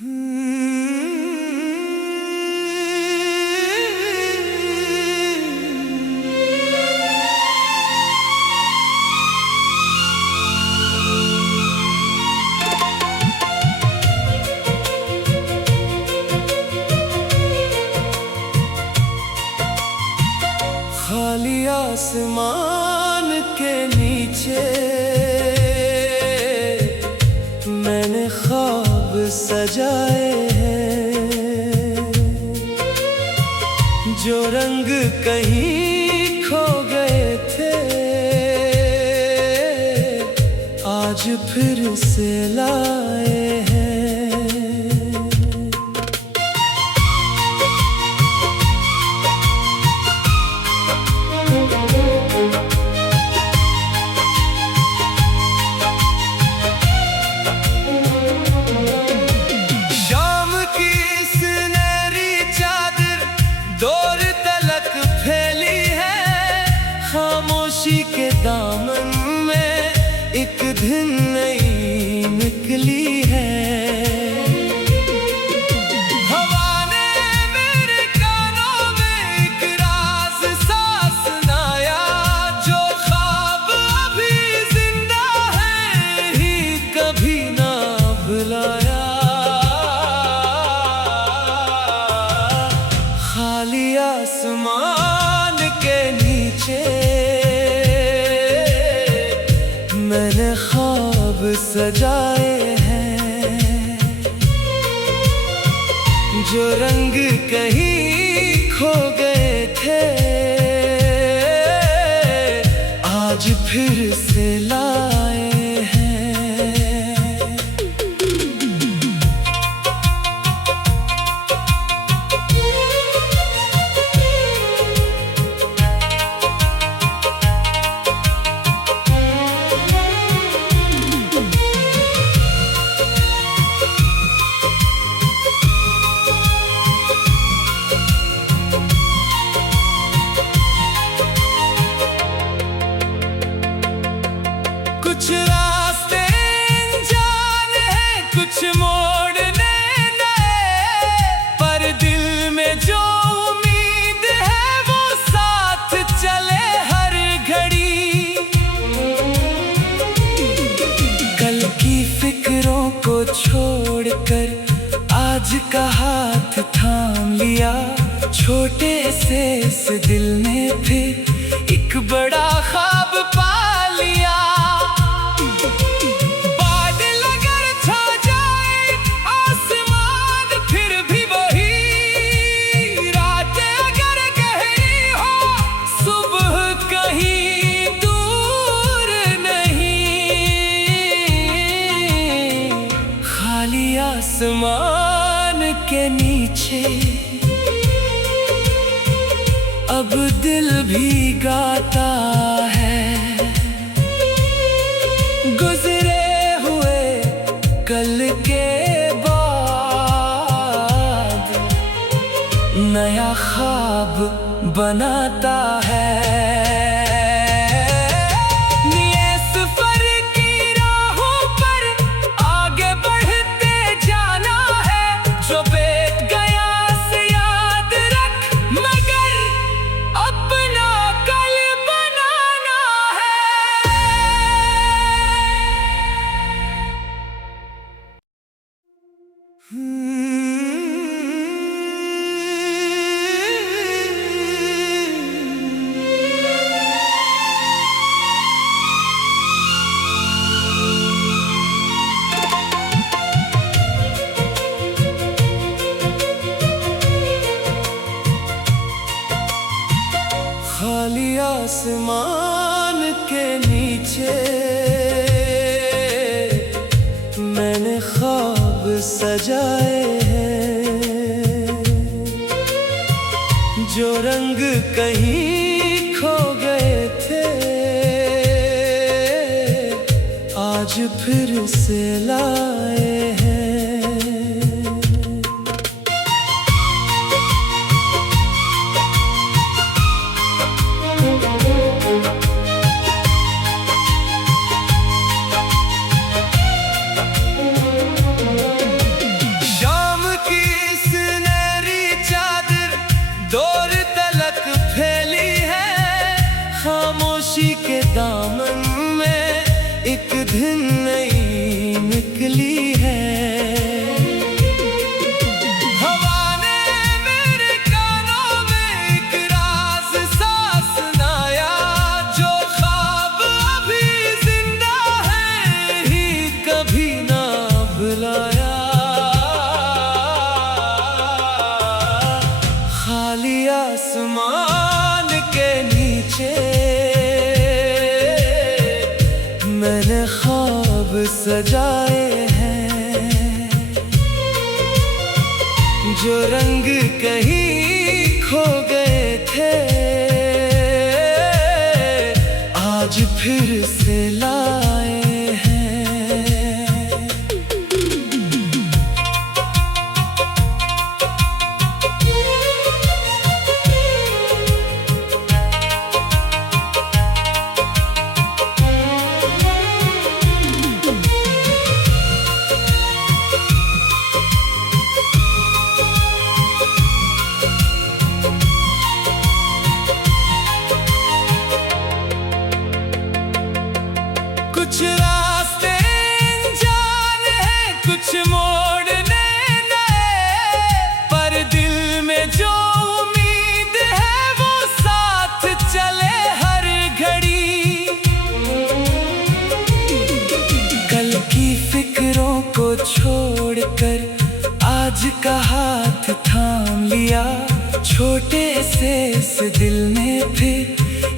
खाली आसमान के नीचे मैंने ख्वाब सजाए हैं, जो रंग कहीं खो गए थे आज फिर से लाए हैं। खामोशी के दामन में एक दिन नई निकली है। हवा ने मेरे कानों में एक राज सा सुनाया, जो ख्वाब अभी जिंदा है ही कभी ना भुलाया। खाली आसमान के नीचे मैंने ख्वाब सजाए हैं, जो रंग कहीं खो गए थे आज फिर से लाए हैं। कुछ रास्ते अनजान हैं, कुछ मोड़ने नए, पर दिल में जो उम्मीद है वो साथ चले हर घड़ी। कल की फिक्रों को छोड़कर आज का हाथ थाम लिया, छोटे से इस दिल ने फिर एक बड़ा ख्वाब पा लिया। बादल अगर छा जाए आसमान फिर भी वही, रात अगर गहरी हो सुबह कहीं दूर नहीं। खाली आसमान के नीचे अब दिल भी गाता है, गुजरे हुए कल के बाद नया ख्वाब बनाता है। खाली आसमान के नीचे मैंने ख्वाब सजाए हैं, जो रंग कहीं खो गए थे आज फिर से लाए हैं। जो रंग कहीं खो गए थे आज फिर से लाए हैं। कुछ रास्ते अनजान हैं, कुछ मोड़ने नए, पर दिल में जो उम्मीद है वो साथ चले हर घड़ी। कल की फिक्रों को छोड़कर आज का हाथ थाम लिया, छोटे से इस दिल ने फिर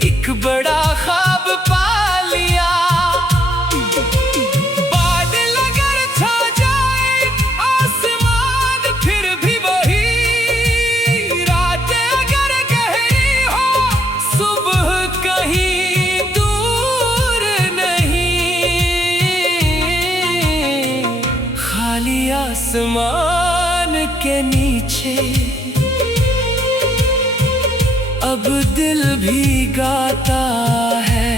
एक बड़ा ख्वाब पा लिया। बादल अगर छा जाए आसमान फिर भी वही, रातें अगर गहरी हो सुबह कहीं दूर नहीं। खाली आसमान के नीचे अब दिल भी गाता है,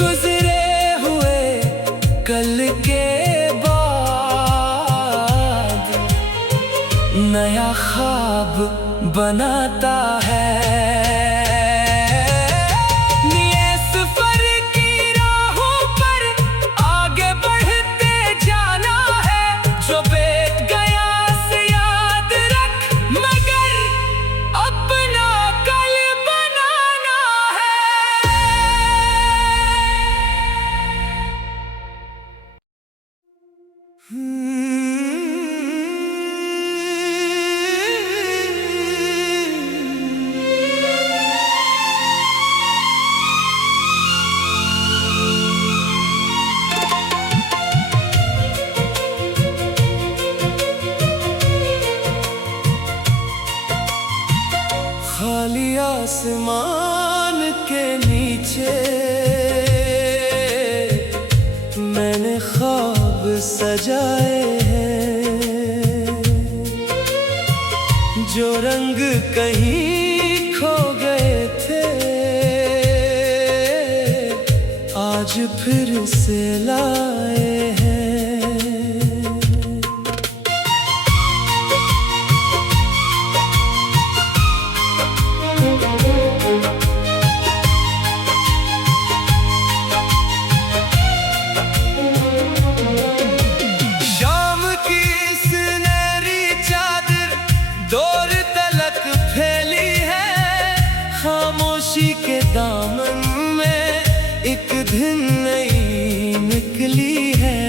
गुजरे हुए कल के बाद नया ख्वाब बनाता है। निये सफर की राहों पर आगे बढ़ते जाना है, जो बीत गया से याद रख मगर अपना कल बनाना है। खाली आसमान के नीचे मैंने ख्वाब सजाए हैं, जो रंग कहीं खो गए थे आज फिर से लाए हैं। शाम की सुनहरी चादर दूर तलक फैली है, खामोशी के दामन में एक दिन नई निकली है।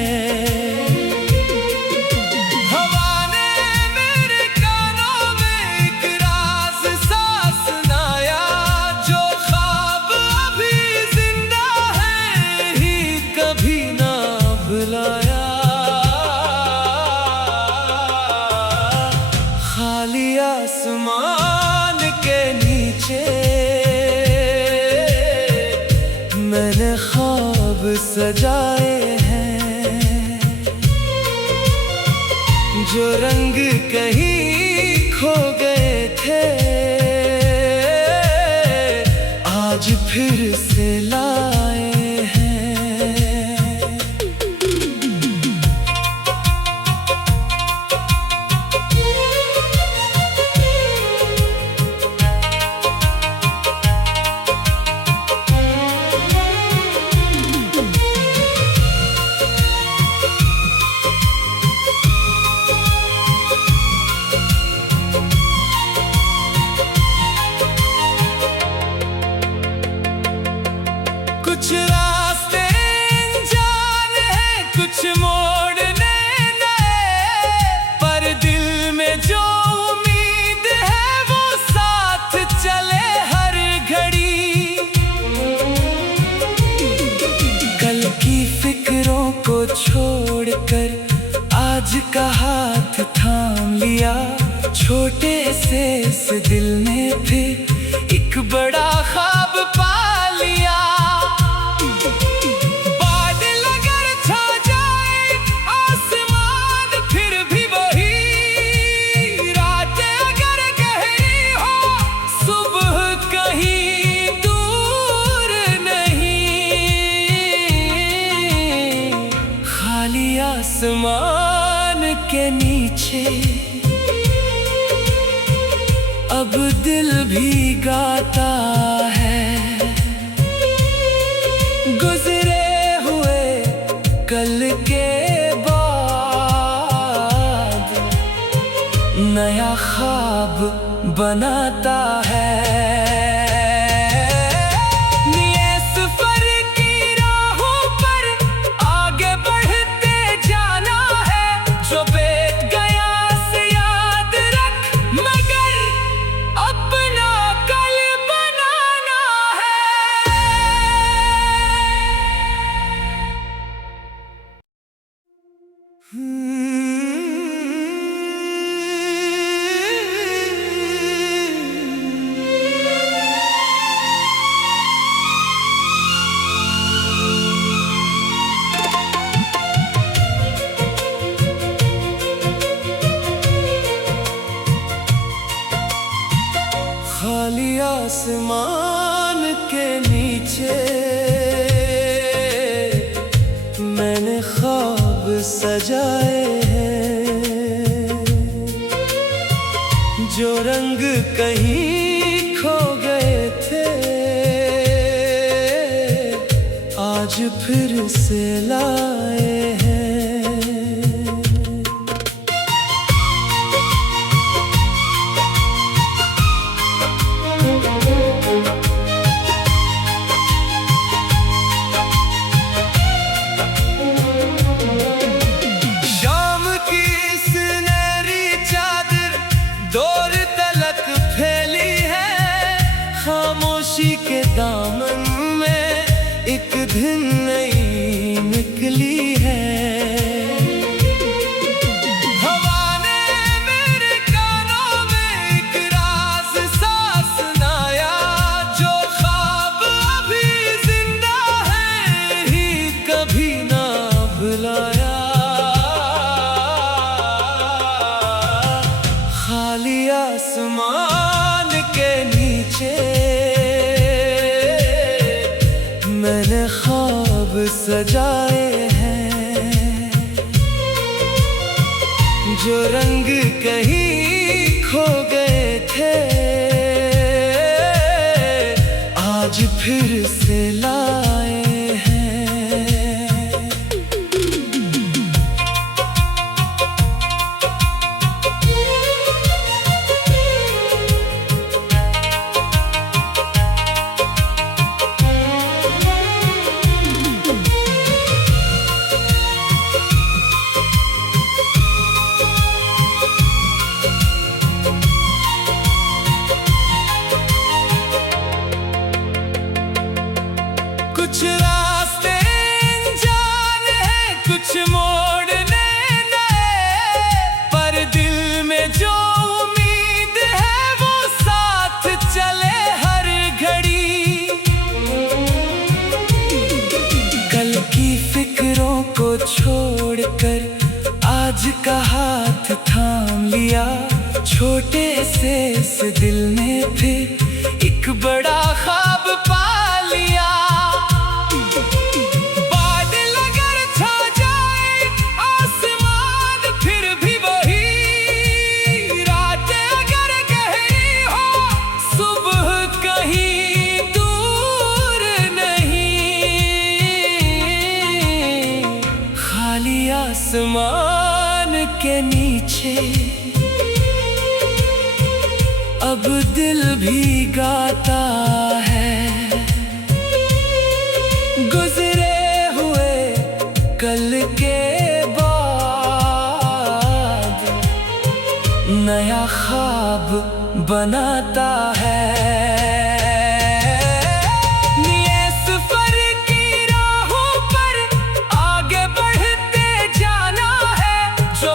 हवा ने मेरे कानों में एक राज सा सुनाया, जो ख्वाब अभी जिंदा है ही कभी ना भुलाया। खाली आसमान के नीचे मैंने ख्वाब सजाए हैं, जो रंग कहीं खो गए थे आज फिर से लाए हैं। कुछ रास्ते अनजान हैं, कुछ मोड़ने नए, पर दिल में जो उम्मीद है वो साथ चले हर घड़ी। कल की फिक्रों को छोड़कर आज आज का हाथ थाम लिया, छोटे से इस दिल ने फिर एक बड़ा ख्वाब पा लिया। बादल अगर छा जाए आसमान फिर भी वही, रातें अगर गहरी हो सुबह कहीं दूर नहीं। खाली आसमान के नीचे अब दिल भी गाता है, गुजरे हुए कल के बाद नया ख्वाब बनाता है। खाली आसमान के नीचे मैंने ख्वाब सजाए हैं, जो रंग कहीं खो गए थे आज फिर से लाए हैं। खामोशी के दामन में एक दिन नई निकली है। हवा ने मेरे कानों में एक राज सा सुनाया, जो ख्वाब अभी जिंदा है ही कभी ना भुलाया। खाली आसमान के नीचे मैंने ख्वाब सजाए हैं, जो रंग कहीं खो गए थे आज फिर से लाए हैं। कुछ रास्ते अनजान हैं, कुछ मोड़ने नए, पर दिल में जो उम्मीद है वो साथ चले हर घड़ी। कल की फिक्रों को छोड़कर आज का हाथ थाम लिया, छोटे से इस दिल ने फिर एक बड़ा ख्वाब पा लिया। बादल अगर छा जाए आसमान फिर भी वही, रातें अगर गहरी हो सुबह कहीं दूर नहीं। खाली आसमान के नीचे अब दिल भी गाता है, गुजरे हुए कल के बाद नया ख्वाब बनाता है। जो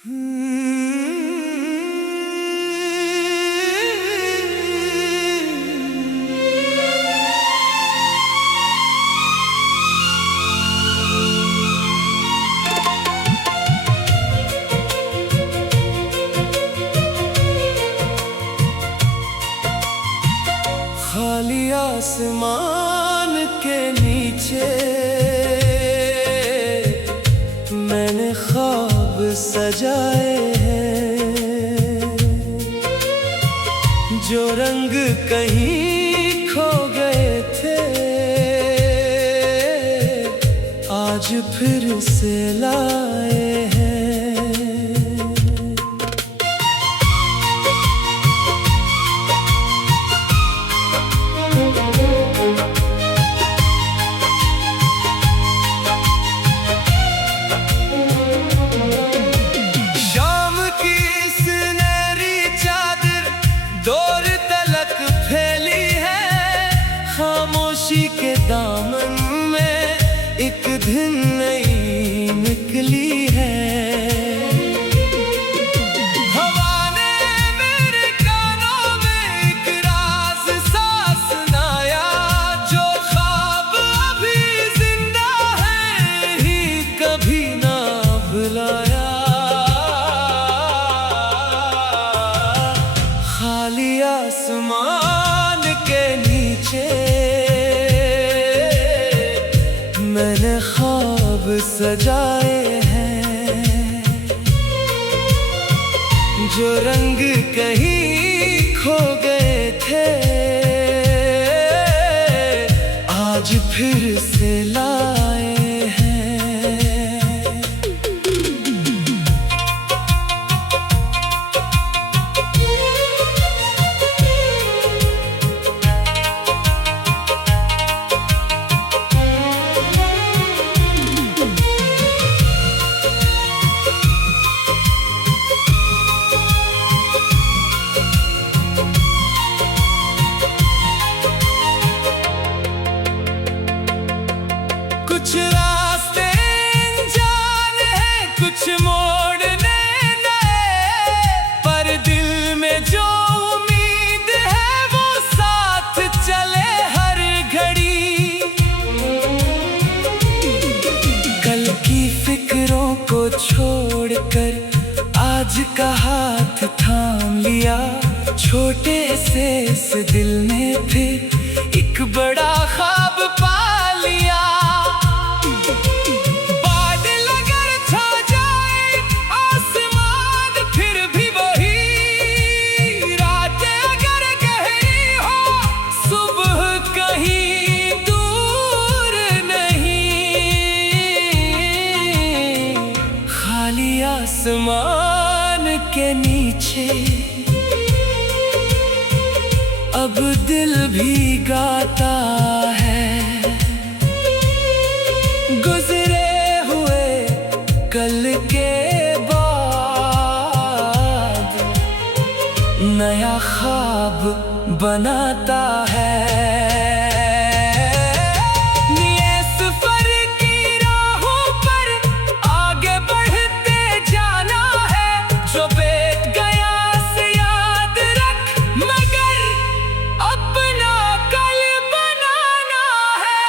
खाली आसमान के नीचे मैंने ख्वाब सजाए हैं, जो रंग कहीं खो गए थे आज फिर से लाए हैं। शाम की सुनहरी चादर दूर तलक फैली है, खामोशी के दामन में एक दिन नई निकली है। हवा ने मेरे कानों में एक राज सा सुनाया, जो ख्वाब अभी जिंदा है ही कभी ना भुलाया। खाली आसमान के नीचे मैंने ख्वाब सजाए हैं, जो रंग कहीं खो गए थे आज फिर से लाए हैं। कुछ रास्ते अनजान हैं, कुछ मोड़ने नए, पर दिल में जो उम्मीद है वो साथ चले हर घड़ी। कल की फिक्रों को छोड़कर आज का हाथ थाम लिया, छोटे से इस दिल ने फिर एक बड़ा ख्वाब पा लिया। बादल अगर छा जाए आसमान फिर भी वही, रात अगर गहरी हो सुबह कहीं दूर नहीं। खाली आसमान के नीचे अब दिल भी गाता है, गुजरे हुए कल के बाद नया ख्वाब बनाता है। ये सफर की राहों पर आगे बढ़ते जाना है, जो बीत गया से याद रख मगर अपना कल बनाना है।